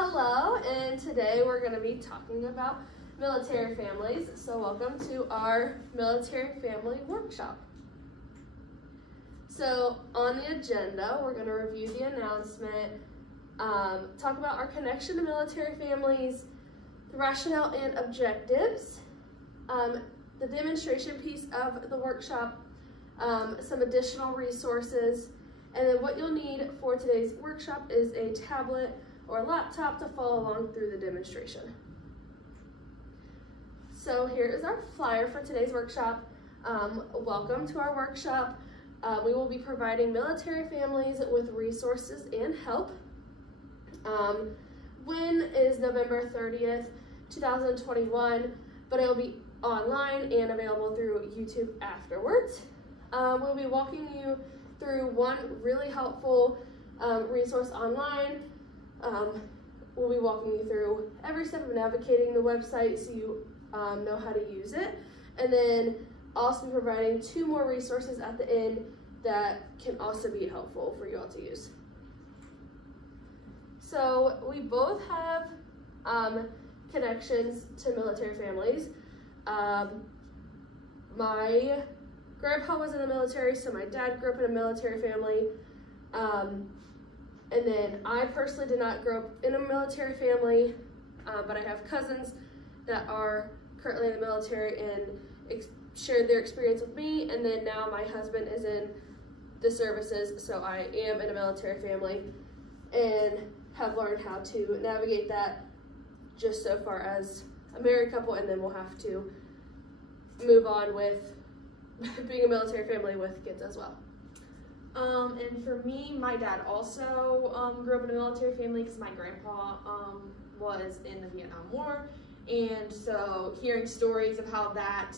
Hello, and today we're going to be talking about military families. So welcome to our military family workshop. So on the agenda, we're going to review the announcement, talk about our connection to military families, the rationale and objectives, the demonstration piece of the workshop, some additional resources, and then what you'll need for today's workshop is a tablet or laptop to follow along through the demonstration. So here is our flyer for today's workshop. Welcome to our workshop. We will be providing military families with resources and help. When is November 30th, 2021, but it will be online and available through YouTube afterwards. We'll be walking you through one really helpful resource online. We'll be walking you through every step of navigating the website so you know how to use it, and then also be providing two more resources at the end that can also be helpful for you all to use. So we both have connections to military families. My grandpa was in the military, so my dad grew up in a military family. And then I personally did not grow up in a military family, but I have cousins that are currently in the military and shared their experience with me. And then now my husband is in the services, so I am in a military family and have learned how to navigate that just so far as a married couple, and then we'll have to move on with being a military family with kids as well. And for me, my dad also grew up in a military family because my grandpa was in the Vietnam War, and so hearing stories of how that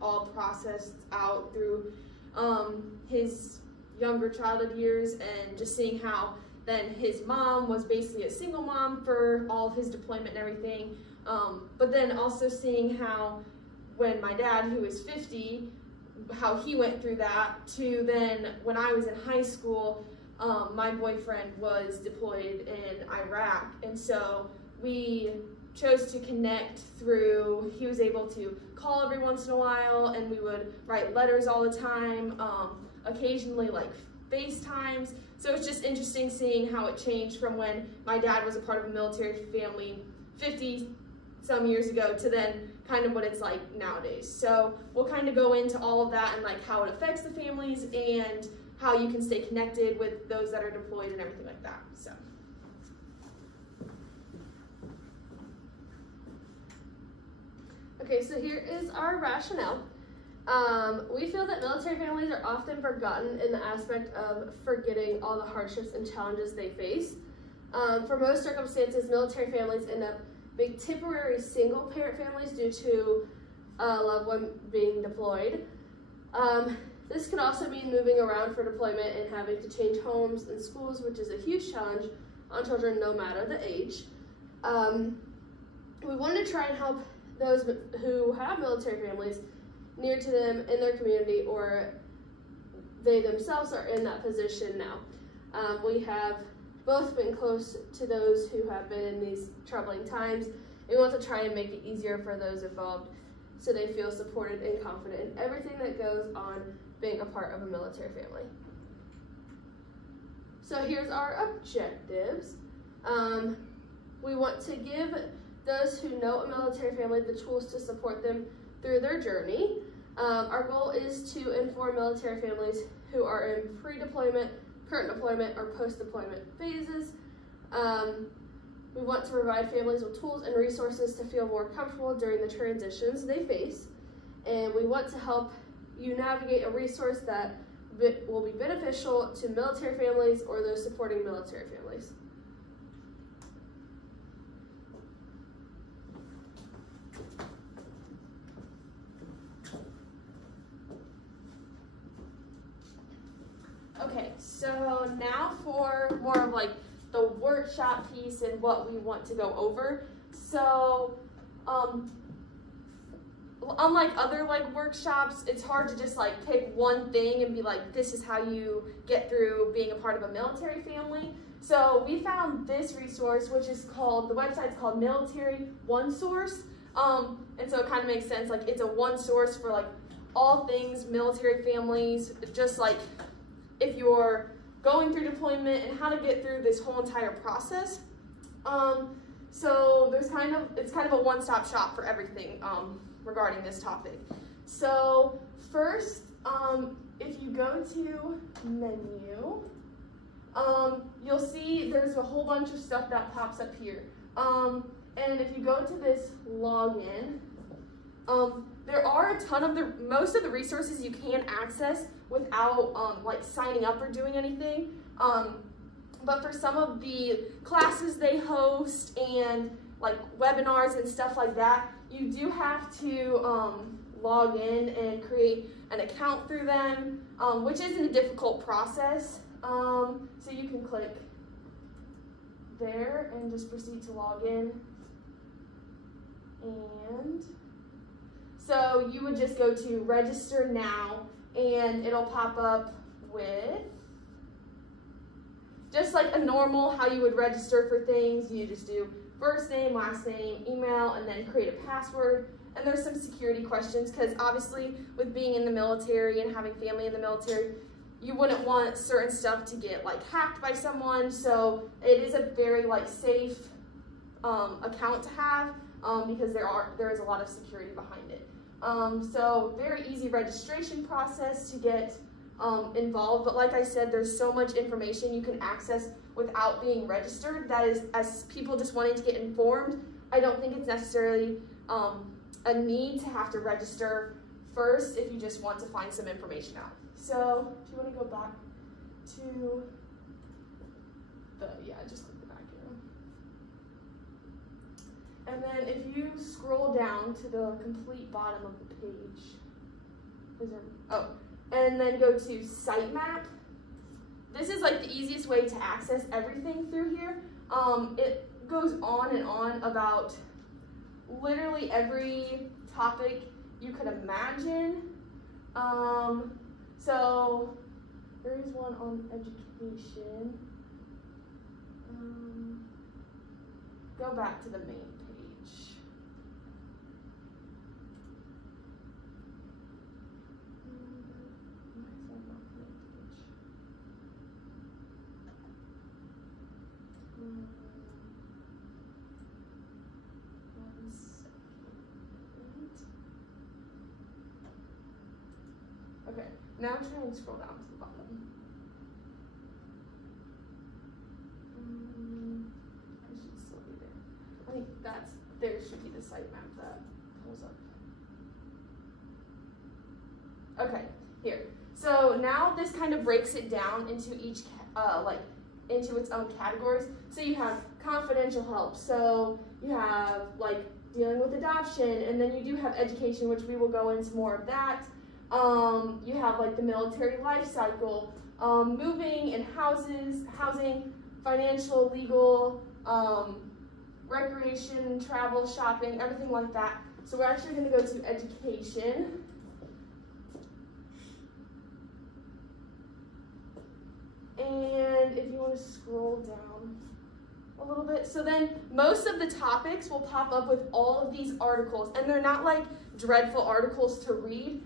all processed out through his younger childhood years, and just seeing how then his mom was basically a single mom for all of his deployment and everything, but then also seeing how when my dad, who is 50, how he went through that, to then when I was in high school, my boyfriend was deployed in Iraq, and so we chose to connect through, he was able to call every once in a while, and we would write letters all the time, occasionally like FaceTimes. So it's just interesting seeing how it changed from when my dad was a part of a military family 50 some years ago to then kind of what it's like nowadays. So we'll kind of go into all of that and like how it affects the families and how you can stay connected with those that are deployed and everything like that. So. Okay, so here is our rationale. We feel that military families are often forgotten in the aspect of forgetting all the hardships and challenges they face. For most circumstances, military families end up being temporary single-parent families due to a loved one being deployed. This can also mean moving around for deployment and having to change homes and schools, which is a huge challenge on children no matter the age. We wanted to try and help those who have military families near to them in their community, or they themselves are in that position now. We have both been close to those who have been in these troubling times, and we want to try and make it easier for those involved so they feel supported and confident in everything that goes on being a part of a military family. So here's our objectives. We want to give those who know a military family the tools to support them through their journey. Our goal is to inform military families who are in pre-deployment, current deployment, or post-deployment phases. We want to provide families with tools and resources to feel more comfortable during the transitions they face. And we want to help you navigate a resource that will be beneficial to military families or those supporting military families. Okay, so now for more of like the workshop piece and what we want to go over. So unlike other like workshops, it's hard to just like pick one thing and be like, this is how you get through being a part of a military family. So we found this resource, which is called, the website's called Military One Source. And so it kind of makes sense, like it's a one source for like all things military families, just like if you're going through deployment and how to get through this whole entire process. So it's kind of a one-stop shop for everything regarding this topic. So first, if you go to menu, you'll see there's a whole bunch of stuff that pops up here. And if you go to this login, there are a ton of most of the resources you can access without like signing up or doing anything. But for some of the classes they host and like webinars and stuff like that, you do have to log in and create an account through them, which isn't a difficult process. So you can click there and just proceed to log in. And so you would just go to register now, and it'll pop up with just like a normal how you would register for things. You just do first name, last name, email, and then create a password. And there's some security questions because obviously with being in the military and having family in the military, you wouldn't want certain stuff to get like hacked by someone. So it is a very like safe account to have because there is a lot of security behind it. So very easy registration process to get involved, but like I said, there's so much information you can access without being registered. That is, as people just wanting to get informed, I don't think it's necessarily a need to have to register first if you just want to find some information out. So if you want to go back to just click the back arrow. And then if you scroll down to the complete bottom of the page, and then go to sitemap. This is like the easiest way to access everything through here. It goes on and on about literally every topic you could imagine. So there is one on education. Go back to the main page. Okay, now try and scroll down to the bottom. I should still be there. I think there should be the sitemap that pulls up. Okay, here. So now this kind of breaks it down into each, into its own categories. So you have confidential help. So you have like dealing with adoption, and then you do have education, which we will go into more of that. You have like the military life cycle, moving and housing, financial, legal, recreation, travel, shopping, everything like that. So we're actually going to go to education. And if you want to scroll down a little bit, so then most of the topics will pop up with all of these articles, and they're not like dreadful articles to read.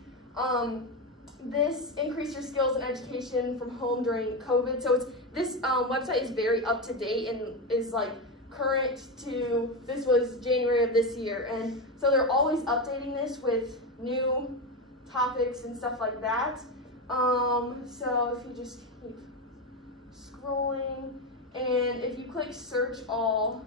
This increase your skills in education from home during COVID. So this website is very up to date and is like current to, this was January of this year. And so they're always updating this with new topics and stuff like that. So if you just keep scrolling, and if you click search all,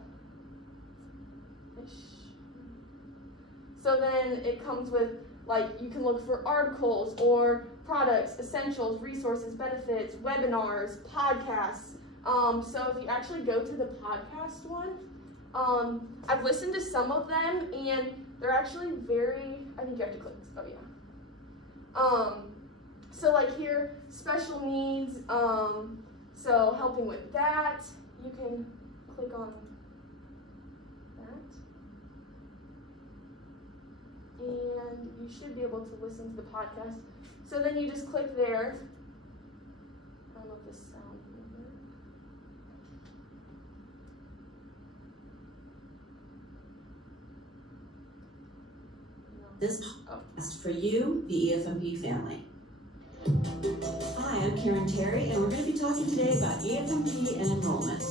so then it comes with like, you can look for articles or products, essentials, resources, benefits, webinars, podcasts. So if you actually go to the podcast one, I've listened to some of them, and they're actually very, I think you have to click, oh yeah. So like here, special needs, so helping with that, you can click on that. And and you should be able to listen to the podcast. So then you just click there. I don't know if this sound will work. This is for you, the EFMP family. Hi, I'm Karen Terry, and we're going to be talking today about EFMP and enrollment.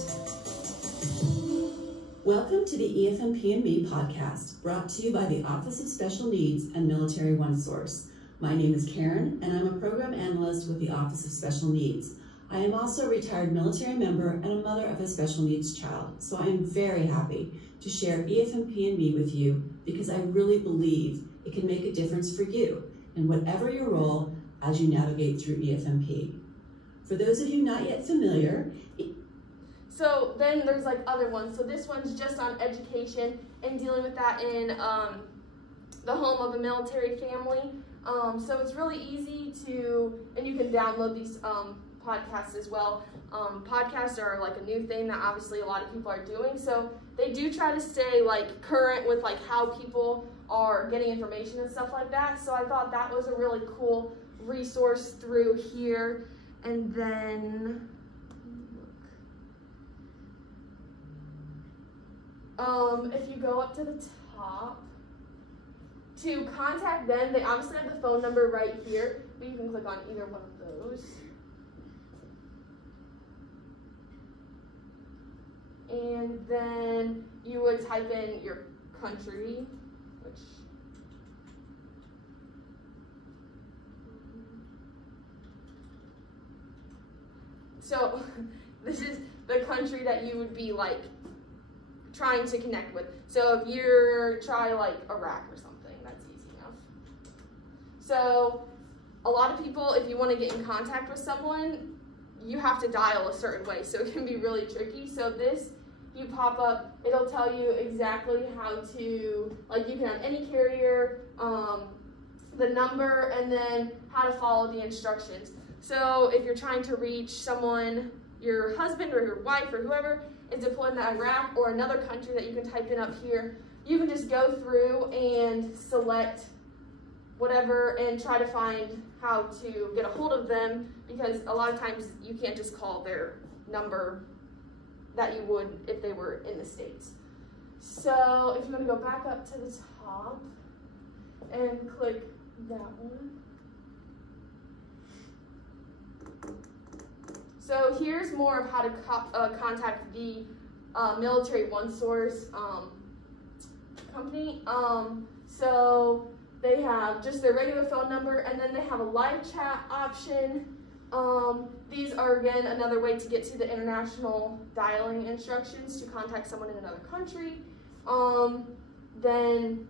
Welcome to the EFMP and Me podcast, brought to you by the Office of Special Needs and Military OneSource. My name is Karen, and I'm a program analyst with the Office of Special Needs. I am also a retired military member and a mother of a special needs child, so I am very happy to share EFMP and Me with you because I really believe it can make a difference for you in whatever your role as you navigate through EFMP. For those of you not yet familiar, so then there's like other ones. So this one's just on education and dealing with that in the home of a military family. So it's really easy to, and you can download these podcasts as well. Podcasts are like a new thing that obviously a lot of people are doing. So they do try to stay like current with like how people are getting information and stuff like that. So I thought that was a really cool resource through here. And then if you go up to the top, to contact them, they obviously have the phone number right here, but you can click on either one of those. And then you would type in your country, which so this is the country that you would be like trying to connect with. So if you're trying like Iraq or something, that's easy enough. So a lot of people, if you want to get in contact with someone, you have to dial a certain way, so it can be really tricky. So this, you pop up, it'll tell you exactly how to, like you can have any carrier, the number, and then how to follow the instructions. So if you're trying to reach someone, your husband or your wife or whoever is deployed in Iraq or another country that you can type in up here, you can just go through and select whatever and try to find how to get a hold of them, because a lot of times you can't just call their number that you would if they were in the States. So if you want to go back up to the top and click that one. So here's more of how to contact the Military OneSource company. So they have just their regular phone number, and then they have a live chat option. These are, again, another way to get to the international dialing instructions to contact someone in another country. Then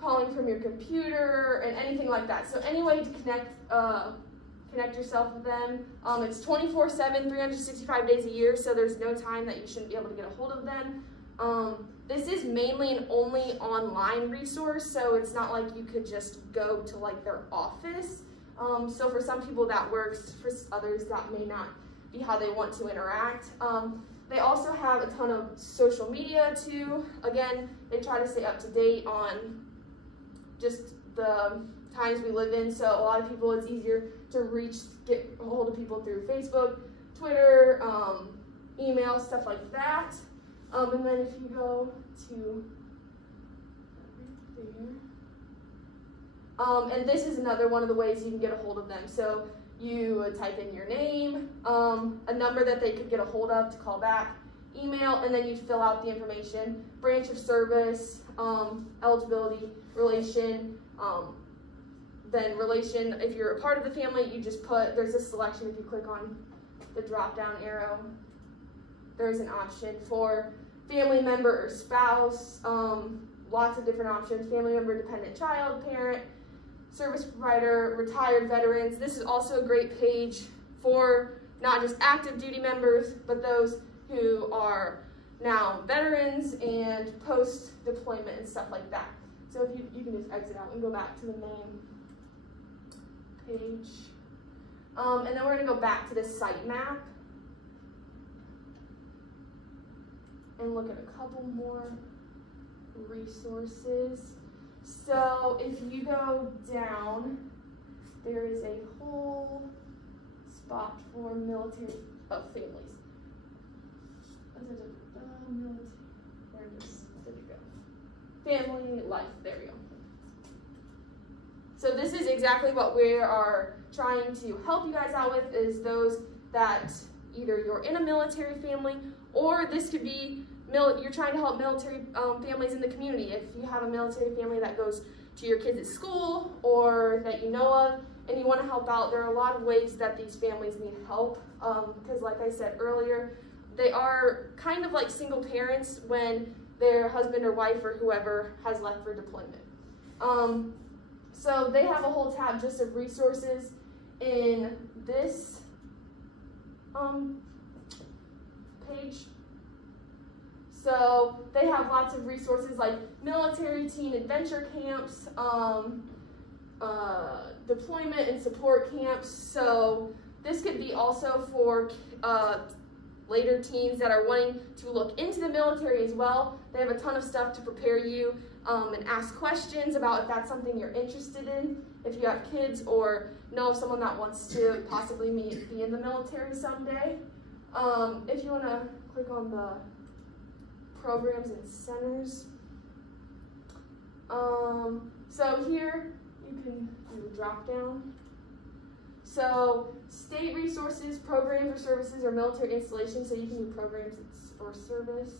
calling from your computer and anything like that. So any way to connect yourself with them. It's 24/7, 365 days a year, so there's no time that you shouldn't be able to get a hold of them. This is mainly an only online resource, so it's not like you could just go to like their office. So for some people that works, for others that may not be how they want to interact. They also have a ton of social media too. Again, they try to stay up to date on just the times we live in, so a lot of people, it's easier to get a hold of people through Facebook, Twitter, email, stuff like that. And then if you go to there, and this is another one of the ways you can get a hold of them. So you type in your name, a number that they could get a hold of to call back, email, and then you fill out the information, branch of service, eligibility, relation, then relation, if you're a part of the family, you just put, there's a selection, if you click on the drop down arrow, there's an option for family member or spouse, lots of different options, family member, dependent child, parent, service provider, retired veterans. This is also a great page for not just active duty members, but those who are now veterans and post-deployment and stuff like that. So if you can just exit out and go back to the main page. And then we're going to go back to the site map and look at a couple more resources. So if you go down, there is a whole spot for military families. Where did you go? Family life, there we go. So this is exactly what we are trying to help you guys out with, is those that either you're in a military family, or this could be you're trying to help military families in the community. If you have a military family that goes to your kids at school or that you know of and you want to help out, there are a lot of ways that these families need help, because like I said earlier, they are kind of like single parents when their husband or wife or whoever has left for deployment. So they have a whole tab just of resources in this page. So they have lots of resources like military teen adventure camps, deployment and support camps. So this could be also for later teens that are wanting to look into the military as well. They have a ton of stuff to prepare you and ask questions about if that's something you're interested in, if you have kids or know of someone that wants to possibly be in the military someday. If you want to click on the programs and centers. So here you can do a drop down. So state resources, programs or services, or military installations, so you can do programs or service.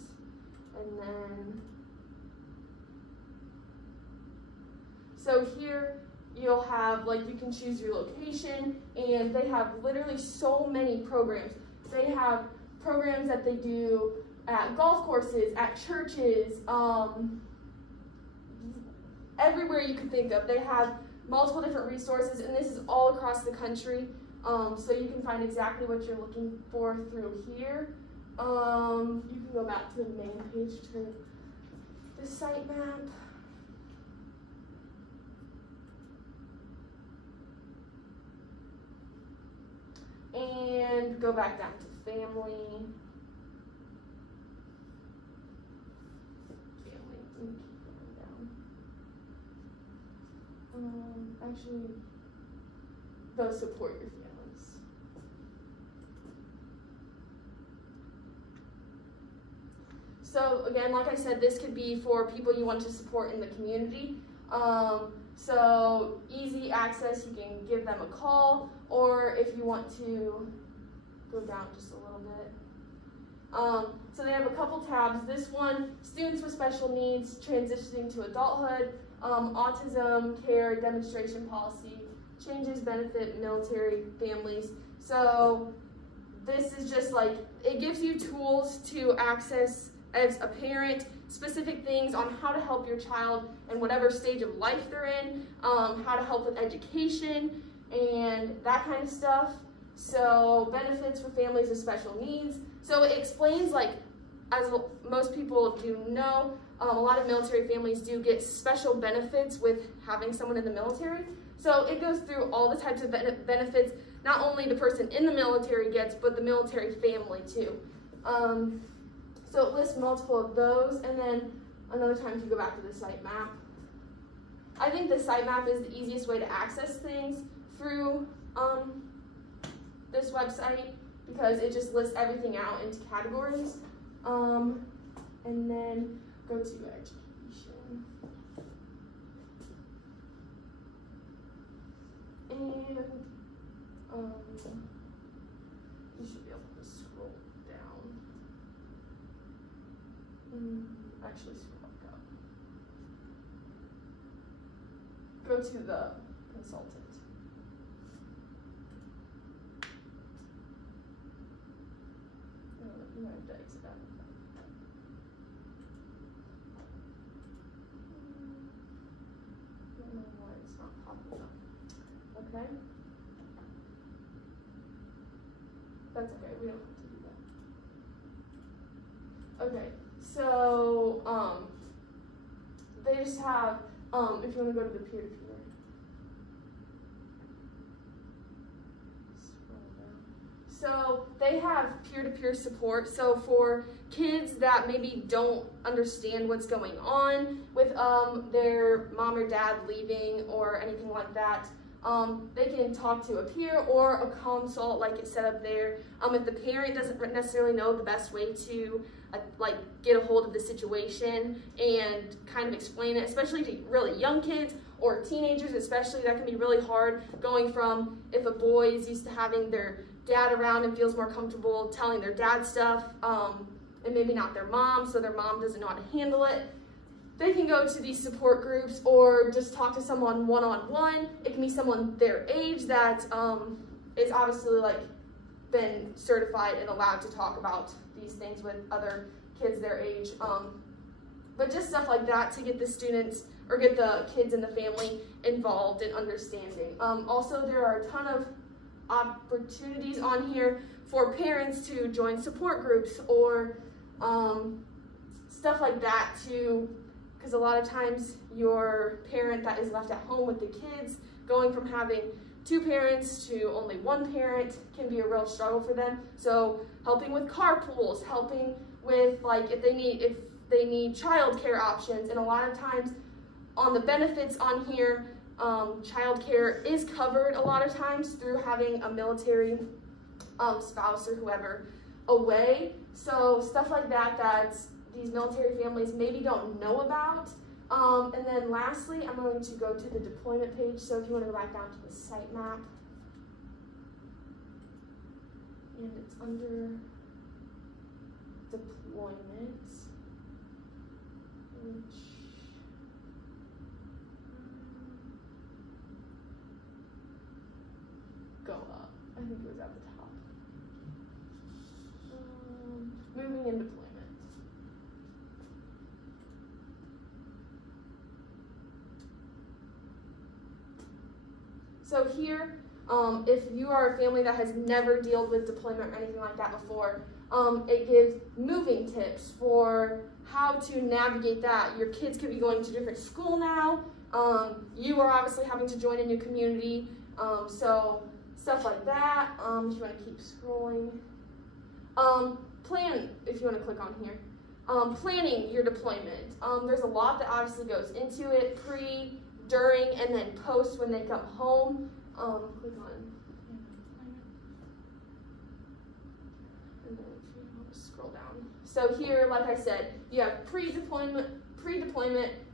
And then, so here you'll have, like, you can choose your location, and they have literally so many programs. They have programs that they do at golf courses, at churches, everywhere you can think of. They have multiple different resources, and this is all across the country, so you can find exactly what you're looking for through here. You can go back to the main page to the site map. And go back down to family. Actually, those support your families. So again, like I said, this could be for people you want to support in the community. So easy access, you can give them a call, or if you want to go down just a little bit. So they have a couple tabs. This one, students with special needs transitioning to adulthood, autism care demonstration policy, changes benefit military families. So this is just like, it gives you tools to access as a parent specific things on how to help your child in whatever stage of life they're in, how to help with education and that kind of stuff. So benefits for families with special needs. So it explains, like, as most people do know, a lot of military families do get special benefits with having someone in the military. So it goes through all the types of benefits, not only the person in the military gets, but the military family too. So it lists multiple of those, and then another time if you go back to the site map. I think the site map is the easiest way to access things through this website, because it just lists everything out into categories. And then go to education. And you should be able to scroll down. Actually, scroll back up. Go to the consultant. You have to exit out. I don't know why it's not popping up. Okay. That's okay, we don't have to do that. Okay, so they just have, if you want to go to the peer-to-peer. So they have peer-to-peer support. So for kids that maybe don't understand what's going on with their mom or dad leaving or anything like that, they can talk to a peer or a consult like it's set up there. If the parent doesn't necessarily know the best way to like get a hold of the situation and kind of explain it, especially to really young kids or teenagers especially, that can be really hard, going from if a boy is used to having their dad around and feels more comfortable telling their dad stuff, and maybe not their mom, so their mom doesn't know how to handle it. They can go to these support groups or just talk to someone one-on-one. It can be someone their age that is obviously like been certified and allowed to talk about these things with other kids their age. But just stuff like that to get the students or get the kids in the family involved and understanding. Also, there are a ton of opportunities on here for parents to join support groups or stuff like that too, because a lot of times your parent that is left at home with the kids, going from having 2 parents to only 1 parent can be a real struggle for them. So helping with carpools, helping with like if they need childcare options, and a lot of times on the benefits on here, childcare is covered a lot of times through having a military spouse or whoever away. So stuff like that that these military families maybe don't know about. And then lastly, I'm going to go to the deployment page. So if you want to go back down to the site map, and it's under deployments, which go up. I think it was at the top. Moving and deployment. So here, if you are a family that has never dealt with deployment or anything like that before, it gives moving tips for how to navigate that. Your kids could be going to different school now. You are obviously having to join a new community. So stuff like that. If you want to keep scrolling. Plan, if you want to click on here. Planning your deployment. There's a lot that obviously goes into it, pre, during, and then post when they come home. Click on and then I'll just scroll down. So here, like I said, you have pre-deployment,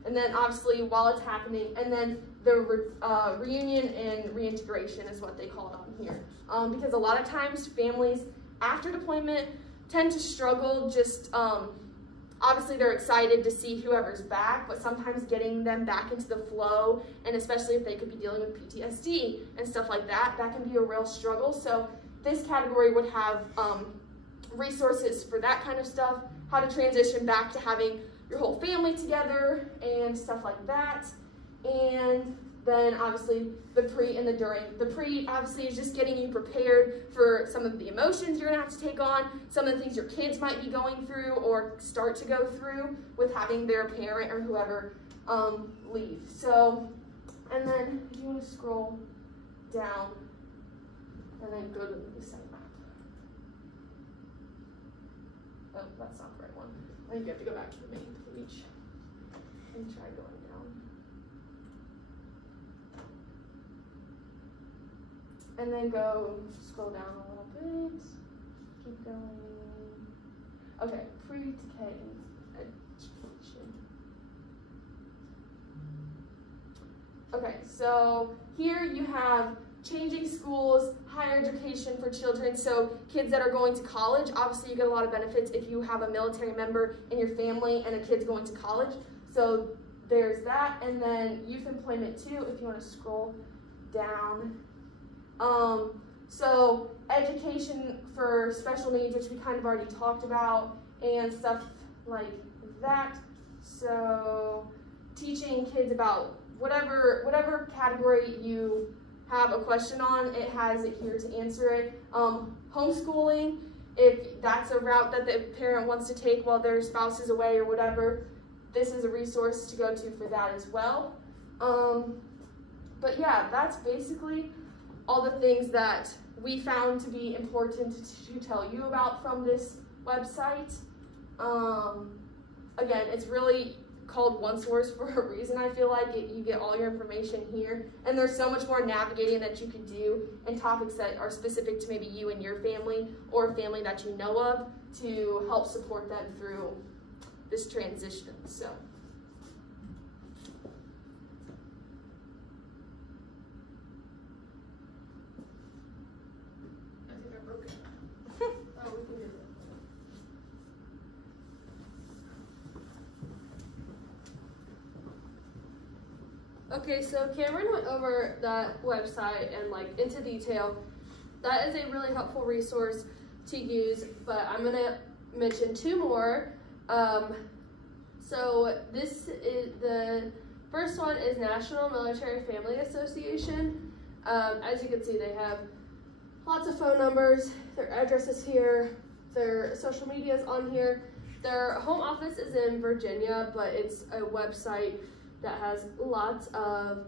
and then obviously while it's happening, and then the reunion and reintegration is what they call it on here. Because a lot of times families after deployment tend to struggle just, obviously they're excited to see whoever's back, but sometimes getting them back into the flow, and especially if they could be dealing with PTSD and stuff like that, that can be a real struggle. So this category would have resources for that kind of stuff, how to transition back to having your whole family together and stuff like that. And then obviously the pre and the during. The pre obviously is just getting you prepared for some of the emotions you're gonna have to take on, some of the things your kids might be going through or start to go through with having their parent or whoever leave. So, and then if you wanna scroll down and then go to the site map. Oh, that's not the right one. I think you have to go back to the main page and try going down. And then scroll down a little bit, keep going. Okay, pre-K education. Okay, so here you have changing schools, higher education for children. So kids that are going to college, obviously you get a lot of benefits if you have a military member in your family and a kid's going to college. So there's that. And then youth employment too, if you want to scroll down. So education for special needs, which we kind of already talked about, and stuff like that. So teaching kids about whatever category you have a question on, it has it here to answer it. Homeschooling, if that's a route that the parent wants to take while their spouse is away or whatever, this is a resource to go to for that as well. But yeah, that's basically all the things that we found to be important to tell you about from this website. Again, it's really called One Source for a reason. I feel like you get all your information here, and there's so much more navigating that you could do and topics that are specific to maybe you and your family or a family that you know of to help support them through this transition. So. I think I broke it. Oh, we can do it. Okay, so Cameron went over that website and like into detail. That is a really helpful resource to use, but I'm gonna mention two more. So this is the first one is National Military Family Association. As you can see, they have lots of phone numbers, their addresses here, their social media is on here. Their home office is in Virginia, but it's a website that has lots of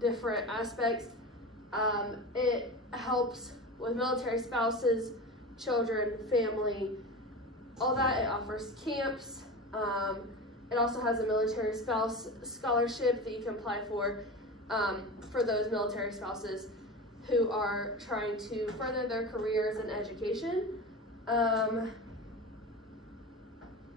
different aspects. It helps with military spouses, children, family, all that. It offers camps. It also has a military spouse scholarship that you can apply for those military spouses who are trying to further their careers in education.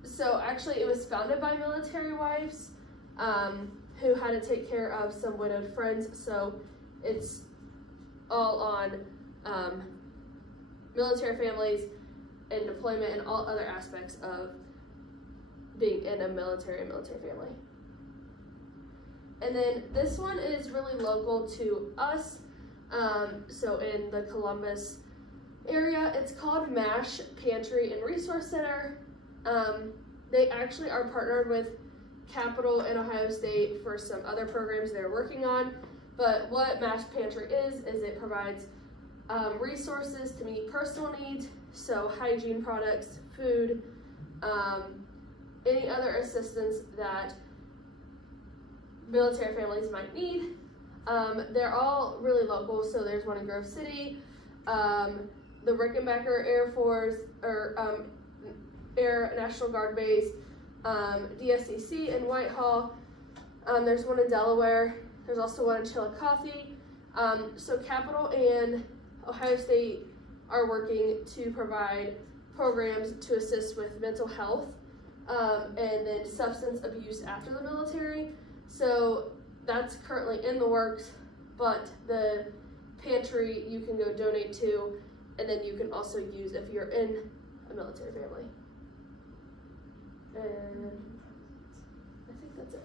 So actually it was founded by military wives who had to take care of some widowed friends. So it's all on military families and deployment and all other aspects of being in a military family. And then this one is really local to us. So in the Columbus area, it's called MASH Pantry and Resource Center. They actually are partnered with Capital and Ohio State for some other programs they're working on. But what MASH Pantry is it provides resources to meet personal needs, so hygiene products, food, any other assistance that military families might need. They're all really local, so there's one in Grove City, the Rickenbacker Air Force, or Air National Guard Base, DSCC in Whitehall. There's one in Delaware. There's also one in Chillicothe. So Capital and Ohio State are working to provide programs to assist with mental health and then substance abuse after the military. So that's currently in the works, but the pantry you can go donate to, and then you can also use if you're in a military family. And I think that's it.